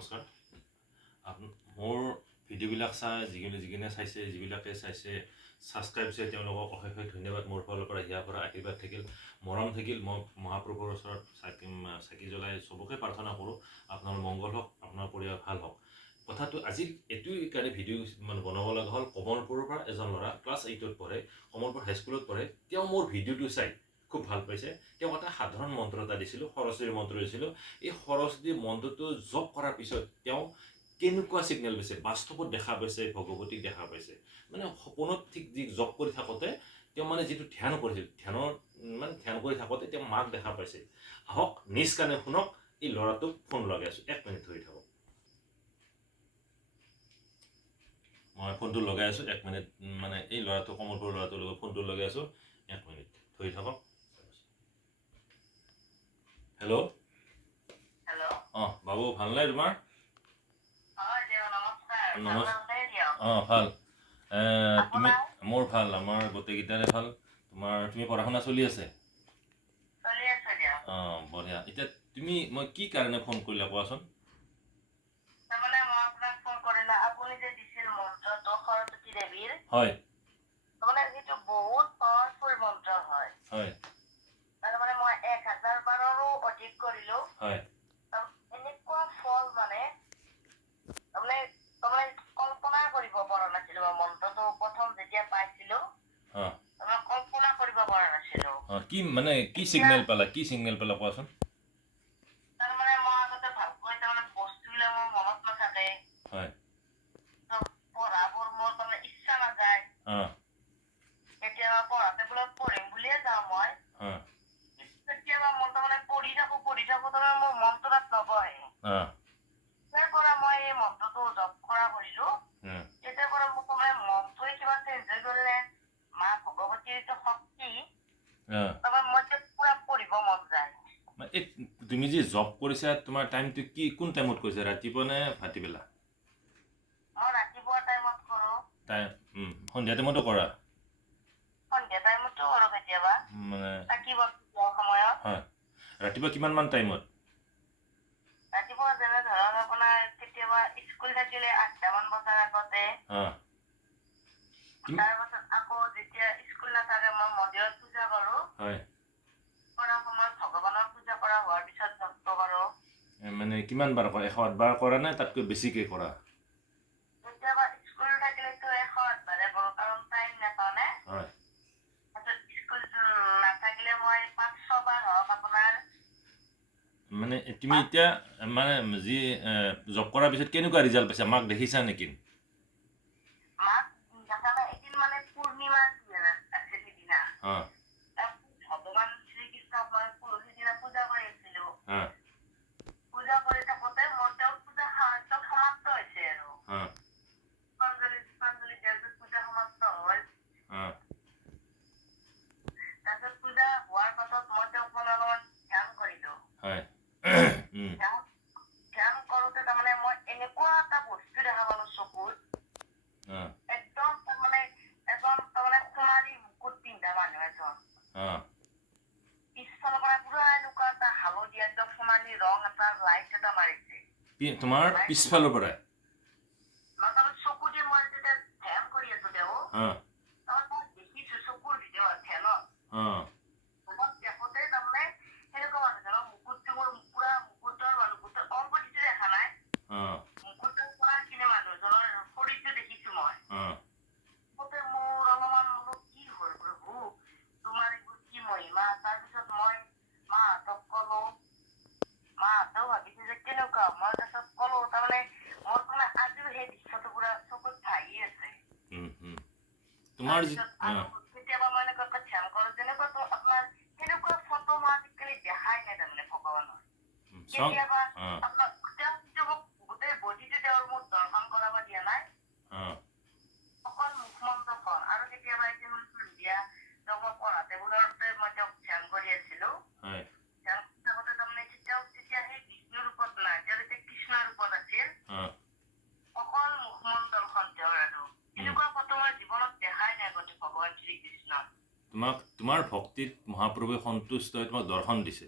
নমস্কাৰ। মোৰ ভিডিঅ'বিলাক যিখিনি যিবিলাকে চাইছে ছাবস্ক্ৰাইব হৈছে তেওঁলোকক অশেষ ধন্যবাদ। মোৰ ফালৰ পৰা হিয়াৰ পৰা আশীৰ্বাদ থাকিল, মৰম থাকিল। মই মহাপ্ৰভুৰ ওচৰত চাকি জ্বলাই চবকে প্ৰাৰ্থনা কৰোঁ আপোনাৰ মংগল হওক, আপোনাৰ পৰিয়াল ভাল হওক। কথাটো আজি এইটোৰ কাৰণে ভিডিঅ' বনাব লগা হ'ল। কমলপুৰৰ পৰা এজন ল'ৰা ক্লাছ 8ত পঢ়ে, কমলপুৰ হাইস্কুলত পঢ়ে। তেওঁ মোৰ ভিডিঅ'টো চাই খুব ভাল পাইছে। তেওঁক এটা সাধাৰণ মন্ত্ৰ এটা দিছিলোঁ, সৰস্বতী মন্ত্ৰ দিছিলোঁ। এই সৰস্বতী মন্ত্ৰটো জপ কৰাৰ পিছত তেওঁ কেনেকুৱা ছিগনেল পাইছে, বাস্তৱত দেখা পাইছে, ভগৱতীক দেখা পাইছে। মানে সপোনত ঠিক যি জপ কৰি থাকোঁতে তেওঁ মানে যিটো ধ্যান কৰিছিল, ধ্যান কৰি থাকোঁতে তেওঁ মাক দেখা পাইছে। আহক নিজ কাণে শুনক। এই ল'ৰাটোক ফোন লগাই আছোঁ, 1 মিনিট ধৰি থাকক। মই ফোনটো লগাই আছোঁ, 1 মিনিট। মানে এই ল'ৰাটো কমলপুৰৰ ল'ৰাটোৰ লগত ফোনটো লগাই আছোঁ, 1 মিনিট ধৰি থাকক। হেল্ল'। অঁ বাবু, ভাল নাই তোমাৰ? ভাল। মোৰ ভাল, আমাৰ গোটেইকেইটাৰে ভাল। তুমি পঢ়া শুনা চলি আছে? বঢ়িয়া। এতিয়া মই কি কাৰণে ফোন কৰিলা কোৱাচোন? হয়। হয়। হয়। কি ছিগনেল পালা? কোৱাচোন? হয়। তুমি যি জব কৰিছা, তোমাৰ টাইমটো কোন টাইমত কৰিছা, ৰাতিপুৱা নে ভাটিবেলা? সন্ধিয়া টাইমতো কৰা? মানে হয়। ৰাতিপুৱা কিমান মান টাইমত? হয়। মানে কিমান বাৰ কৰা? 108 বাৰ কৰা নে তাতকৈ বেছিকৈ কৰা? হয়। মানে তুমি এতিয়া যি জব কৰাৰ পিছত কেনেকুৱা ৰিজাল্ট পাইছা? মাক দেখিছা নেকি? অঁ। তোমাৰ পিছফালৰ পৰা? তোমাৰ তোমাৰ ভক্তিত মহাপ্ৰভুৱে সন্তুষ্ট হৈ তোমাক দৰ্শন দিছে।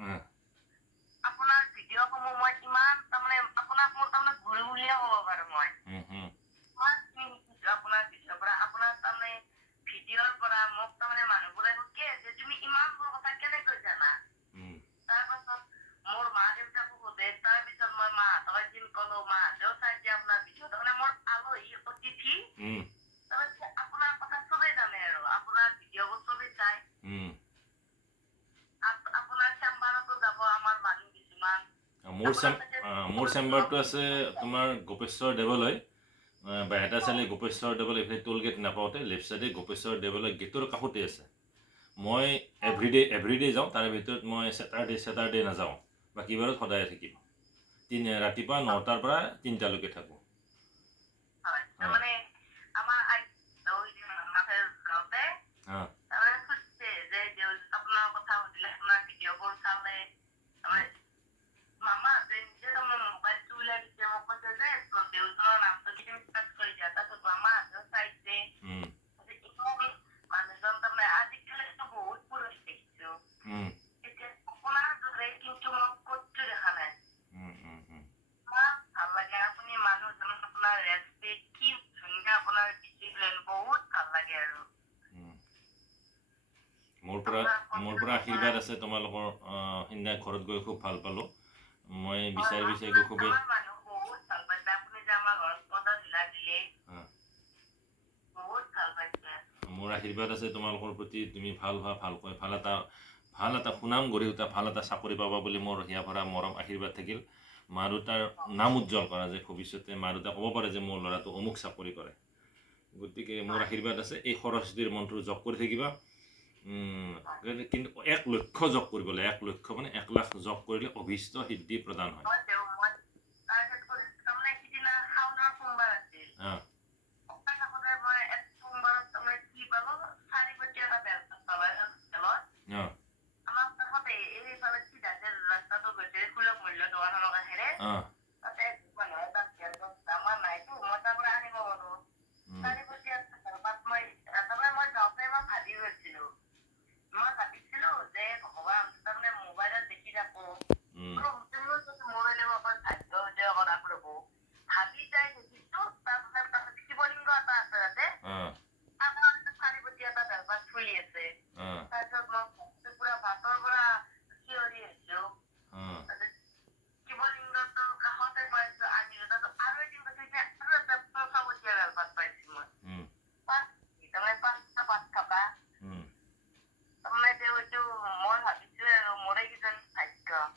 আপোনাৰ ভিডিঅ'সমূহ মই ইমান তাৰমানে আপোনাক মোৰ তাৰমানে গুৰু বুলিয়ে ক'ব পাৰো মই ইমানখিনি শিকিছো আপোনাৰ ভিডিঅ'ৰ পৰা আপোনাৰ তাৰমানে ভিডিঅ'ৰ পৰা মোক তাৰমানে মানুহবোৰে সুধে যে তুমি ইমানবোৰ কথা কেনেকৈ জানা তাৰপাছত মোৰ মা দেউতাকো সোধে তাৰপিছত মই মাহঁতক এদিন ক'লো মাহঁতেও চাইছে আপোনাৰ ভিডিঅ' তাৰমানে মোৰ আলহী অতিথি তাৰমানে আপোনাৰ কথা চবেই জানে আৰু আপোনাৰ ভিডিঅ'বোৰ চবেই চাই আপোনাৰ চেম্বাৰতো যাব আমাৰ মানুহ কিছুমান মোৰ চেম্বাৰটো আছে তোমাৰ গোপেশ্বৰ দেৱালয় বাইহাটা চাৰিআলি গোপেশ্বৰ দেৱালয় এইফালে টোল গেট নাপাওঁতে লেফ্ট চাইডে গোপেশ্বৰ দেৱালয় গেটৰ কাষতে আছে মই এভৰিডে যাওঁ তাৰে ভিতৰত মই ছেটাৰডে নাযাওঁ বাকীবাৰত সদায় থাকিম ৰাতিপুৱা 9টাৰ পৰা 3টালৈকে থাকোঁ হয় তাৰমানে আমাৰ যাওঁতে তাৰমানে খুজিছে যে আপোনাৰ কথা সুধিলে আপোনাৰ ভিডিঅ'বোৰ চালে মামা নিজে তাৰমানে মোবাইলটো উলিয়াই দিছে মোক কৈছে যে দেউতাৰ নামটো কি তুমি চাৰ্চ কৰি দিয়া তাৰপিছত মামাহঁতেও চাইছে মানুহজন তাৰমানে আজিকালিতো বহুত পুৰুষ দেখিছো এতিয়া আপোনাৰ দৰে কিন্তু মই ক'তো দেখা নাই ভাল লাগে আপুনি মানুহজনক আপোনাৰ ৰেচপেক্ট কি ধুনীয়া আপোনাৰ ডিচিপ্লিন বহুত ভাল লাগে আৰু মোৰ পৰা আশীৰ্বাদ আছে তোমালোকৰ সিদিনা ঘৰত গৈ খুব ভাল পালোঁ মই বিচাৰি গৈ খুবেই বহুত ভাল পাইছে আপুনি যে আমাৰ ঘৰত পদা ঢিলা দিলে বহুত ভাল পাইছে মোৰ আশীৰ্বাদ আছে তোমালোকৰ প্ৰতি তুমি ভাল এটা সুনাম গঢ়ি উঠা ভাল এটা চাকৰি পাবা বুলি মোৰ হিয়া ভৰা মৰম আশীৰ্বাদ থাকিল মা দেউতাৰ নাম উজ্জ্বল কৰা যে ভৱিষ্যতে মা দেউতাই ক'ব পাৰে যে মোৰ ল'ৰাটো অমুক চাকৰি কৰে গতিকে মোৰ আশীৰ্বাদ আছে এই সৰস্বতীৰ মন্ত্ৰ জপ কৰি থাকিবা কিন্তু 1 লক্ষ জপ কৰিব লাগে 1 লক্ষ মানে 1 লাখ জপ কৰিলে অভীষ্ট সিদ্ধি প্ৰদান হয় মই ভাবিছিলো যে ভগৱান তাৰমানে মোবাইলত দেখি থাকো মোবাইলে অকণ ভাগ্য উদয় কৰা প্ৰভু ভাবি যাই দেখিছো তাৰপিছত শিৱলিংগ এটা আছে তাতে চাৰিপতি এটা বেলপাত ফুলি আছে তাৰপিছত মই পুৰা ভাতৰ পৰা চিঞৰি আহিছো শিৱলিংগটোৰ কাষতে পাইছো আহিলো তাৰপিছত আৰু এদিন কৈছো আৰু এটা চাবতীয়া বেলপাত পাইছো মই তাৰমানে 5টা পাত থকা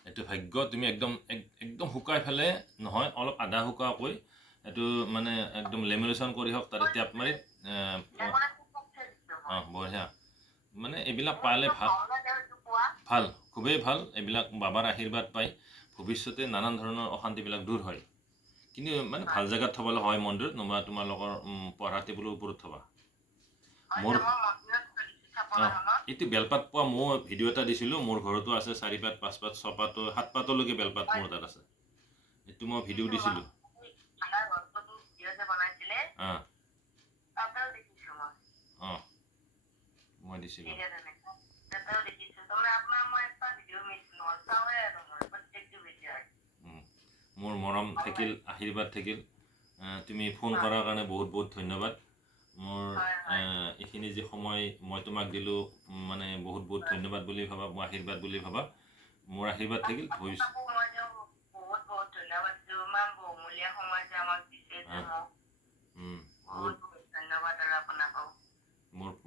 এইটো ভাগ্য তুমি একদম শুকাই ফেলে নহয় অলপ আধা শুকাকৈ এইটো মানে একদম লেমিনেশ্যন কৰি হওক তাতে টেপ মাৰি বঢ়িয়া মানে এইবিলাক পালে ভাল খুবেই ভাল এইবিলাক বাবাৰ আশীৰ্বাদ পাই ভৱিষ্যতে নানান ধৰণৰ অশান্তিবিলাক দূৰ হয় কিন্তু মানে ভাল জেগাত থ'বলৈ হয় মন্দিৰত নবা তোমালোকৰ পঢ়া টেবুলৰ ওপৰত থ'বা মোৰ এইটো বেলপাত পোৱা মই ভিডিঅ' এটা দিছিলোঁ মোৰ ঘৰতো আছে 4 পাত 5 পাত 6 পাত 7 পাতলৈকে বেলপাত মোৰ তাত আছে এইটো মই ভিডিঅ' দিছিলোঁ মই দিছিলোঁ মোৰ মৰম থাকিল আশীৰ্বাদ থাকিল তুমি ফোন কৰাৰ কাৰণে বহুত ধন্যবাদ মোৰ এইখিনি যে সময় মই তোমাক দিলোঁ মানে বহুত ধন্যবাদ বুলি ভাবা মই আশীৰ্বাদ বুলি ভাবা মোৰ আশীৰ্বাদ থাকিল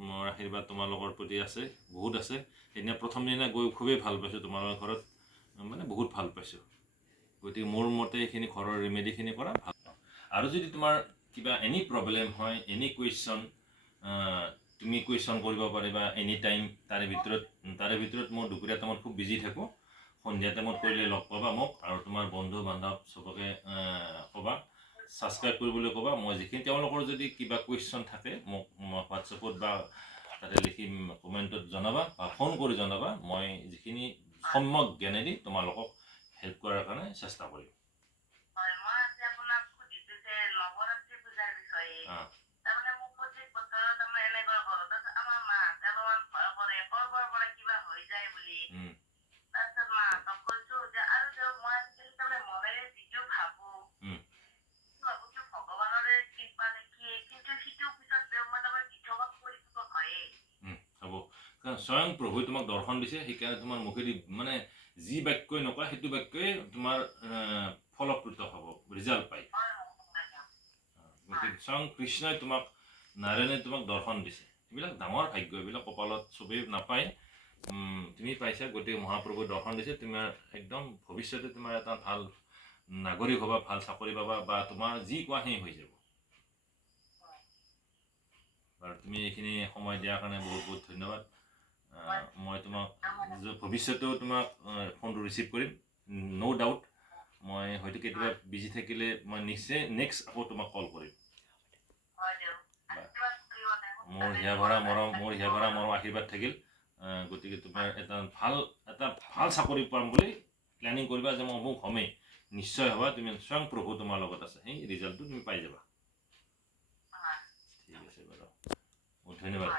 মোৰ আশীৰ্বাদ তোমালোকৰ প্ৰতি আছে বহুত আছে সেইদিনা প্ৰথম দিনা গৈ খুবেই ভাল পাইছোঁ তোমালোকৰ ঘৰত মানে বহুত ভাল পাইছোঁ গতিকে মোৰ মতে এইখিনি ঘৰৰ ৰেমেডিখিনি কৰা ভাল আৰু যদি তোমাৰ কিবা এনি প্ৰব্লেম হয় এনি কুৱেশ্যন তুমি কুৱেশ্যন কৰিব পাৰিবা এনি টাইম তাৰে ভিতৰত মই দুপৰীয়া টাইমত খুব বিজি থাকোঁ সন্ধিয়া টাইমত কৰিলে লগ পাবা মোক আৰু তোমাৰ বন্ধু বান্ধৱ চবকে ক'বা ছাবস্ক্ৰাইব কৰিবলৈ ক'বা মই যিখিনি তেওঁলোকৰ যদি কিবা কুৱেশ্যন থাকে মোক হোৱাটছএপত বা তাতে লিখি কমেণ্টত জনাবা বা ফোন কৰি জনাবা মই যিখিনি সম্যক জ্ঞানেদি তোমালোকক হেল্প কৰাৰ কাৰণে চেষ্টা কৰিম কাৰণ স্বয়ং প্ৰভুৱে তোমাক দৰ্শন দিছে, সেইকাৰণে তোমাৰ মুখেদি মানে যি বাক্যই নকয় সেইটো বাক্যই তোমাৰ ফলপ্ৰসূ হ'ব, ৰিজাল্ট পায়। গতিকে স্বয়ং কৃষ্ণই তোমাক নাৰায়ণে তোমাক দৰ্শন দিছে। এইবিলাক ডাঙৰ ভাগ্য, এইবিলাক কপালত চবেই নাপায়, তুমি পাইছা। গতিকে মহাপ্ৰভুৱে দৰ্শন দিছে, তোমাৰ একদম ভৱিষ্যতে তোমাৰ এটা ভাল নাগৰিক হ'বা, ভাল চাকৰি পাবা, বা তোমাৰ যি কোৱা সেই হৈ যাব। আৰু তুমি এইখিনি সময় দিয়াৰ কাৰণে বহুত বহুত ধন্যবাদ। মই তোমাক ভৱিষ্যতেও তোমাক ফোনটো ৰিচিভ কৰিম, ন' ডাউট। মই হয়তো কেতিয়াবা বিজি থাকিলে মই নিশ্চয় নেক্সট আকৌ তোমাক কল কৰিম। মোৰ হিয়া ভৰা মৰম আশীৰ্বাদ থাকিল। গতিকে তোমাৰ এটা ভাল চাকৰি পাম বুলি প্লেনিং কৰিবা, যে মই অমুক হ'মেই, নিশ্চয় হ'বা। তুমি স্বয়ং প্ৰভু তোমাৰ লগত আছে, সেই ৰিজাল্টটো তুমি পাই যাবা। ঠিক আছে বাৰু, বহুত ধন্যবাদ।